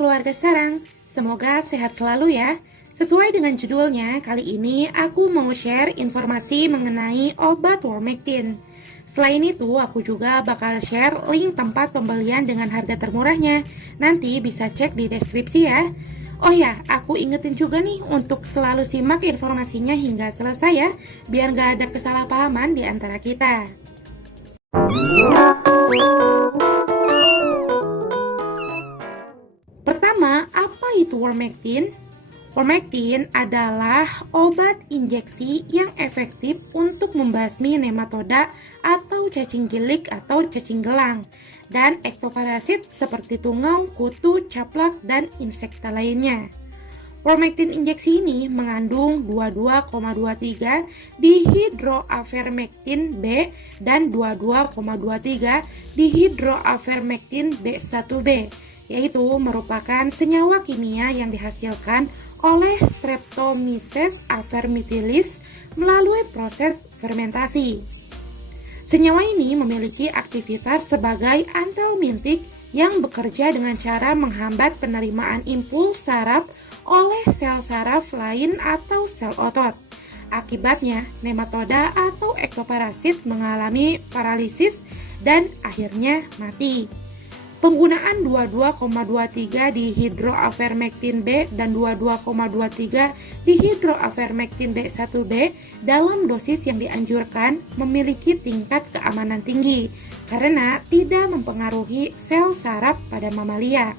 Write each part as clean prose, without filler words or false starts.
keluarga Sarang, semoga sehat selalu ya. Sesuai dengan judulnya, kali ini aku mau share informasi mengenai obat Wormectin. Selain itu, aku juga bakal share link tempat pembelian dengan harga termurahnya. Nanti bisa cek di deskripsi ya. Oh ya, aku ingetin juga nih untuk selalu simak informasinya hingga selesai ya, biar gak ada kesalahpahaman di antara kita. Pertama, apa itu Wormectin? Wormectin adalah obat injeksi yang efektif untuk membasmi nematoda atau cacing gilik atau cacing gelang dan ektoparasit seperti tungau, kutu, caplak, dan insekta lainnya. Wormectin injeksi ini mengandung 22,23 dihidroavermectin B dan 22,23 dihidroavermectin B1B, yaitu merupakan senyawa kimia yang dihasilkan oleh Streptomyces avermitilis melalui proses fermentasi. Senyawa ini memiliki aktivitas sebagai anthelmintik yang bekerja dengan cara menghambat penerimaan impuls saraf oleh sel saraf lain atau sel otot. Akibatnya, nematoda atau ektoparasit mengalami paralisis dan akhirnya mati. Penggunaan 22,23 dihidroavermectin B dan 22,23 dihidroavermectin B1B dalam dosis yang dianjurkan memiliki tingkat keamanan tinggi karena tidak mempengaruhi sel saraf pada mamalia.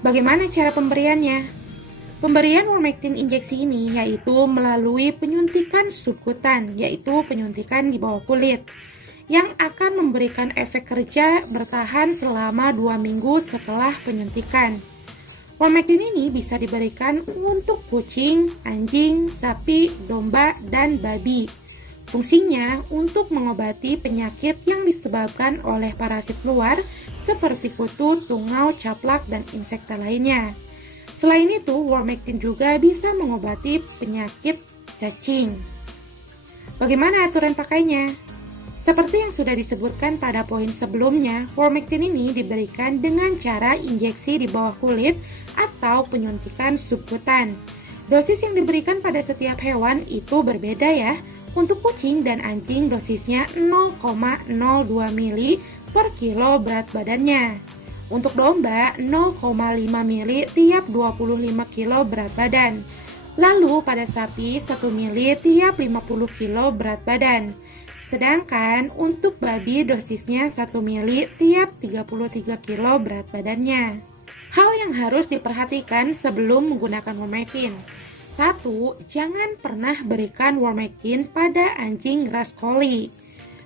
Bagaimana cara pemberiannya? Pemberian Wormectin injeksi ini yaitu melalui penyuntikan subkutan, yaitu penyuntikan di bawah kulit, yang akan memberikan efek kerja bertahan selama 2 minggu setelah penyuntikan. Wormectin ini bisa diberikan untuk kucing, anjing, sapi, domba, dan babi. Fungsinya untuk mengobati penyakit yang disebabkan oleh parasit luar seperti kutu, tungau, caplak, dan insekta lainnya. Selain itu, Wormectin juga bisa mengobati penyakit cacing. Bagaimana aturan pakainya? Seperti yang sudah disebutkan pada poin sebelumnya, Wormectin ini diberikan dengan cara injeksi di bawah kulit atau penyuntikan subkutan. Dosis yang diberikan pada setiap hewan itu berbeda ya. Untuk kucing dan anjing dosisnya 0,02 mili per kilo berat badannya. Untuk domba 0,5 mili tiap 25 kilo berat badan. Lalu pada sapi 1 mili tiap 50 kilo berat badan. Sedangkan untuk babi dosisnya 1 mili tiap 33 kilo berat badannya. Hal yang harus diperhatikan sebelum menggunakan Wormectin. 1. Jangan pernah berikan Wormectin pada anjing ras Collie.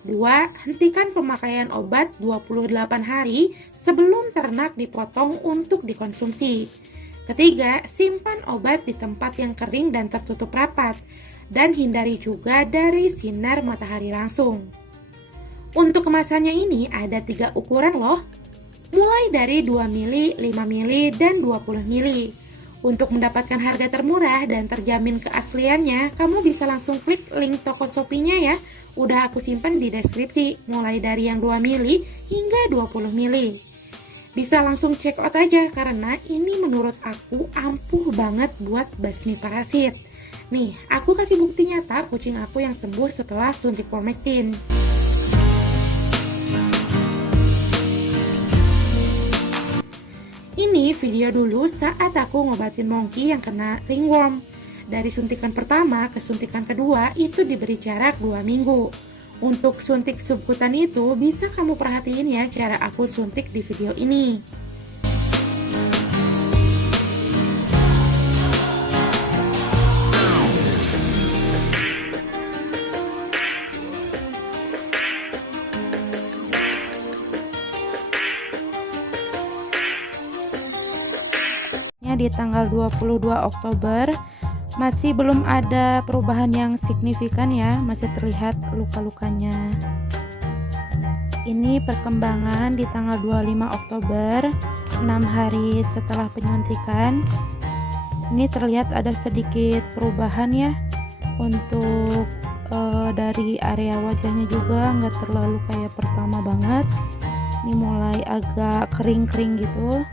2. Hentikan pemakaian obat 28 hari sebelum ternak dipotong untuk dikonsumsi. Ketiga, simpan obat di tempat yang kering dan tertutup rapat, dan hindari juga dari sinar matahari langsung. Untuk kemasannya ini ada 3 ukuran loh, mulai dari 2 mili, 5 mili, dan 20 mili. Untuk mendapatkan harga termurah dan terjamin keasliannya, kamu bisa langsung klik link toko Shopee-nya ya. Udah aku simpan di deskripsi, mulai dari yang 2 mili hingga 20 mili. Bisa langsung check out aja karena ini menurut aku ampuh banget buat basmi parasit. Nih, aku kasih bukti nyata kucing aku yang sembuh setelah suntik Wormectin. Ini video dulu saat aku ngobatin Monkey yang kena ringworm. Dari suntikan pertama ke suntikan kedua itu diberi jarak 2 minggu. Untuk suntik subkutan itu bisa kamu perhatiin ya cara aku suntik di video ini. Di tanggal 22 Oktober masih belum ada perubahan yang signifikan ya, masih terlihat luka-lukanya. Ini perkembangan di tanggal 25 Oktober, 6 hari setelah penyuntikan. Ini terlihat ada sedikit perubahan ya. Untuk dari area wajahnya juga nggak terlalu kayak pertama banget. Ini mulai agak kering-kering gitu.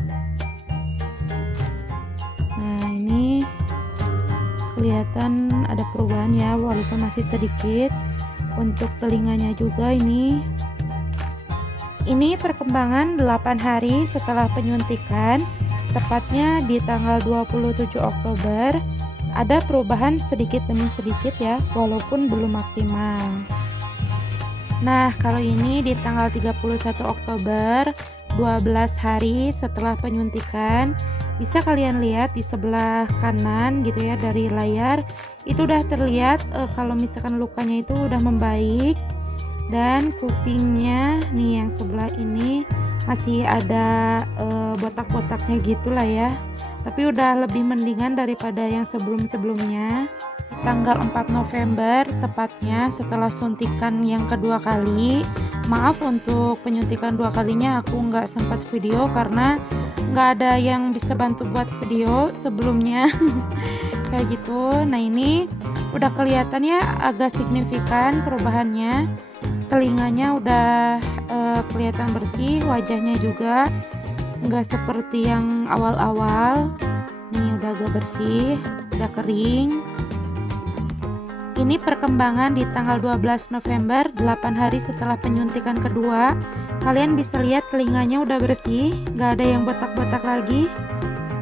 kelihatan ada perubahan ya, walaupun masih sedikit. Untuk telinganya juga ini perkembangan 8 hari setelah penyuntikan, tepatnya di tanggal 27 Oktober. Ada perubahan sedikit demi sedikit ya, walaupun belum maksimal. Nah, kalau ini di tanggal 31 Oktober, 12 hari setelah penyuntikan, bisa kalian lihat di sebelah kanan gitu ya dari layar, itu udah terlihat kalau misalkan lukanya itu udah membaik. Dan kupingnya nih yang sebelah ini masih ada botak-botaknya gitulah ya, tapi udah lebih mendingan daripada yang sebelum-sebelumnya. Tanggal 4 November tepatnya setelah suntikan yang kedua kali. Maaf untuk penyuntikan dua kalinya aku nggak sempat video karena nggak ada yang bisa bantu buat video sebelumnya. Kayak gitu. Nah, ini udah kelihatan ya agak signifikan perubahannya. Telinganya udah kelihatan bersih, wajahnya juga nggak seperti yang awal-awal. Ini udah agak bersih, udah kering. Ini perkembangan di tanggal 12 November, 8 hari setelah penyuntikan kedua. Kalian bisa lihat telinganya udah bersih, nggak ada yang botak-botak lagi.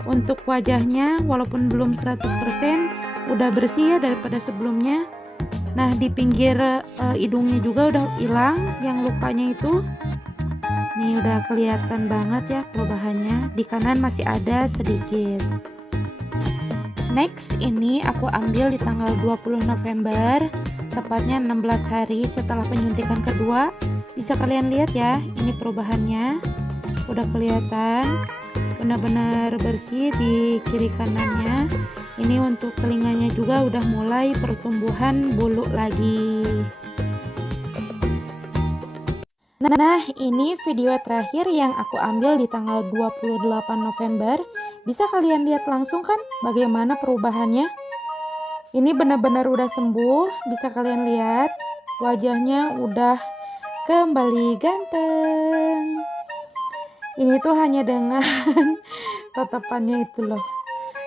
Untuk wajahnya walaupun belum 100% udah bersih ya daripada sebelumnya. Nah, di pinggir hidungnya juga udah hilang yang lukanya itu. Nih udah kelihatan banget ya perubahannya. Di kanan masih ada sedikit. Next, ini aku ambil di tanggal 20 November, tepatnya 16 hari setelah penyuntikan kedua. Bisa kalian lihat ya, ini perubahannya. Udah kelihatan benar-benar bersih di kiri kanannya. Ini untuk telinganya juga udah mulai pertumbuhan bulu lagi. Nah, ini video terakhir yang aku ambil di tanggal 28 November. Bisa kalian lihat langsung kan bagaimana perubahannya? Ini benar-benar udah sembuh. Bisa kalian lihat wajahnya udah kembali ganteng. Ini tuh hanya dengan tatapannya itu loh.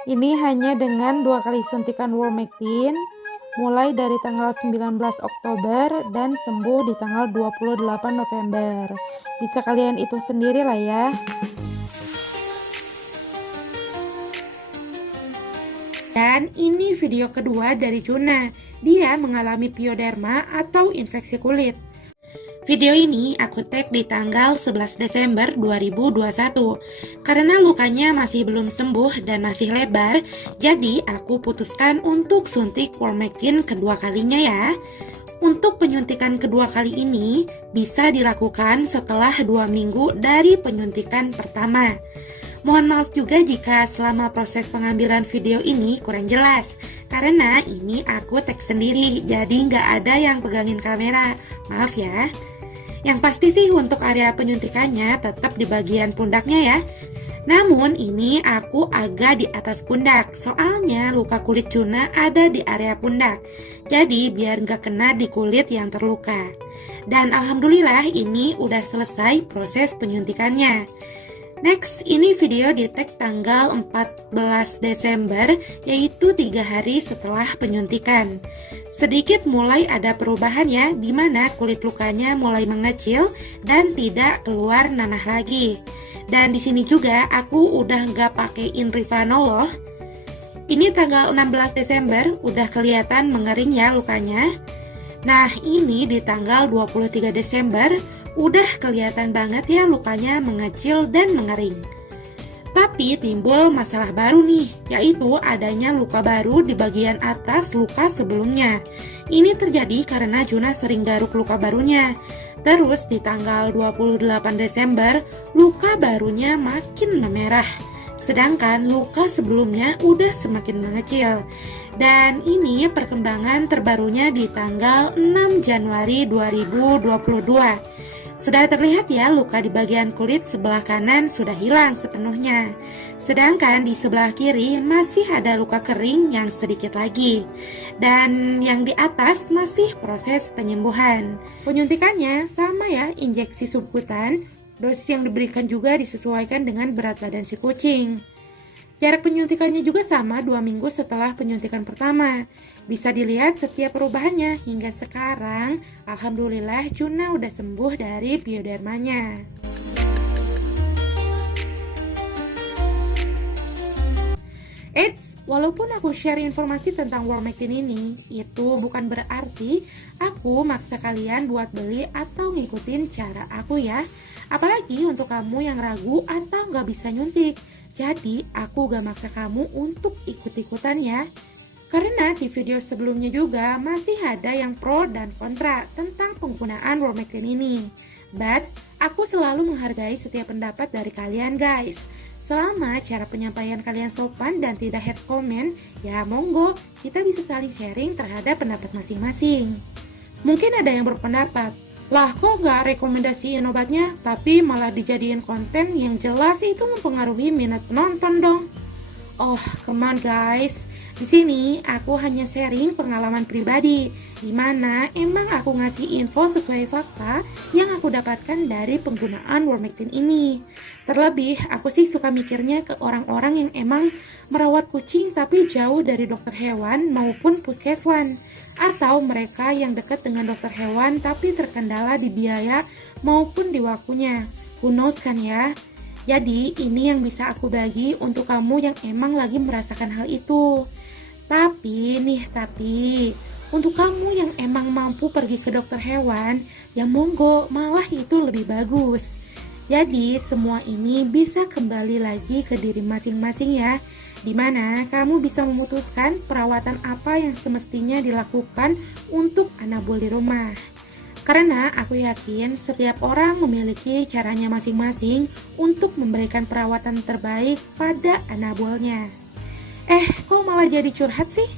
Ini hanya dengan 2 kali suntikan Wormectin, mulai dari tanggal 19 Oktober dan sembuh di tanggal 28 November. Bisa kalian hitung sendiri lah ya. Dan ini video kedua dari Juna. Dia mengalami pioderma atau infeksi kulit. Video ini aku tag di tanggal 11 Desember 2021. Karena lukanya masih belum sembuh dan masih lebar, jadi aku putuskan untuk suntik Wormectin kedua kalinya ya. Untuk penyuntikan kedua kali ini bisa dilakukan setelah 2 minggu dari penyuntikan pertama. Mohon maaf juga jika selama proses pengambilan video ini kurang jelas, karena ini aku tag sendiri, jadi nggak ada yang pegangin kamera. Maaf ya. Yang pasti sih untuk area penyuntikannya tetap di bagian pundaknya ya. Namun ini aku agak di atas pundak, soalnya luka kulit Juna ada di area pundak. Jadi biar nggak kena di kulit yang terluka. Dan alhamdulillah ini udah selesai proses penyuntikannya. Next, ini video di tag tanggal 14 Desember, yaitu 3 hari setelah penyuntikan. Sedikit mulai ada perubahan ya, di mana kulit lukanya mulai mengecil dan tidak keluar nanah lagi. Dan di sini juga aku udah nggak pakein Rivanol loh. Ini tanggal 16 Desember udah kelihatan mengering ya lukanya. Nah, ini di tanggal 23 Desember udah kelihatan banget ya lukanya mengecil dan mengering. Tapi timbul masalah baru nih, yaitu adanya luka baru di bagian atas luka sebelumnya. Ini terjadi karena Juna sering garuk luka barunya. Terus di tanggal 28 Desember, luka barunya makin memerah. Sedangkan luka sebelumnya udah semakin mengecil. Dan ini perkembangan terbarunya di tanggal 6 Januari 2022. Sudah terlihat ya luka di bagian kulit sebelah kanan sudah hilang sepenuhnya. Sedangkan di sebelah kiri masih ada luka kering yang sedikit lagi. Dan yang di atas masih proses penyembuhan. Penyuntikannya sama ya, injeksi subkutan. Dosis yang diberikan juga disesuaikan dengan berat badan si kucing. Jarak penyuntikannya juga sama 2 minggu setelah penyuntikan pertama. Bisa dilihat setiap perubahannya hingga sekarang. Alhamdulillah Juna udah sembuh dari biodermanya. Eits, walaupun aku share informasi tentang Wormectin ini, itu bukan berarti aku maksa kalian buat beli atau ngikutin cara aku ya. Apalagi untuk kamu yang ragu atau nggak bisa nyuntik. Jadi, aku gak maksa kamu untuk ikut-ikutan ya. Karena di video sebelumnya juga masih ada yang pro dan kontra tentang penggunaan Wormectin ini. But, aku selalu menghargai setiap pendapat dari kalian guys. Selama cara penyampaian kalian sopan dan tidak hate comment, ya monggo kita bisa saling sharing terhadap pendapat masing-masing. Mungkin ada yang berpendapat, lah kok gak rekomendasiin obatnya, tapi malah dijadiin konten yang jelas itu mempengaruhi minat penonton dong. Oh, come on guys. Di sini aku hanya sharing pengalaman pribadi, di mana emang aku ngasih info sesuai fakta yang aku dapatkan dari penggunaan Wormectin ini. Terlebih, aku sih suka mikirnya ke orang-orang yang emang merawat kucing tapi jauh dari dokter hewan maupun puskeswan, atau mereka yang dekat dengan dokter hewan tapi terkendala di biaya maupun di waktunya. Who knows kan ya? Jadi ini yang bisa aku bagi untuk kamu yang emang lagi merasakan hal itu. Tapi untuk kamu yang emang mampu pergi ke dokter hewan, ya monggo, malah itu lebih bagus. Jadi semua ini bisa kembali lagi ke diri masing-masing ya, dimana kamu bisa memutuskan perawatan apa yang semestinya dilakukan untuk anabul di rumah. Karena aku yakin setiap orang memiliki caranya masing-masing untuk memberikan perawatan terbaik pada anabulnya. Kok malah jadi curhat sih?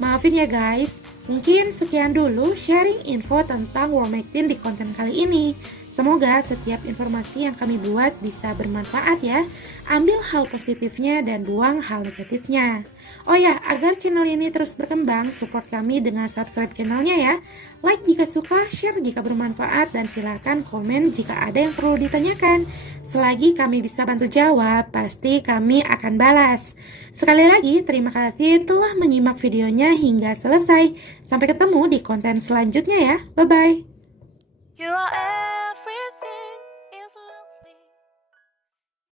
Maafin ya guys, mungkin sekian dulu sharing info tentang Wormectin di konten kali ini. Semoga setiap informasi yang kami buat bisa bermanfaat ya. Ambil hal positifnya dan buang hal negatifnya. Oh ya, agar channel ini terus berkembang, support kami dengan subscribe channelnya ya. Like jika suka, share jika bermanfaat, dan silakan komen jika ada yang perlu ditanyakan. Selagi kami bisa bantu jawab, pasti kami akan balas. Sekali lagi, terima kasih telah menyimak videonya hingga selesai. Sampai ketemu di konten selanjutnya ya. Bye-bye.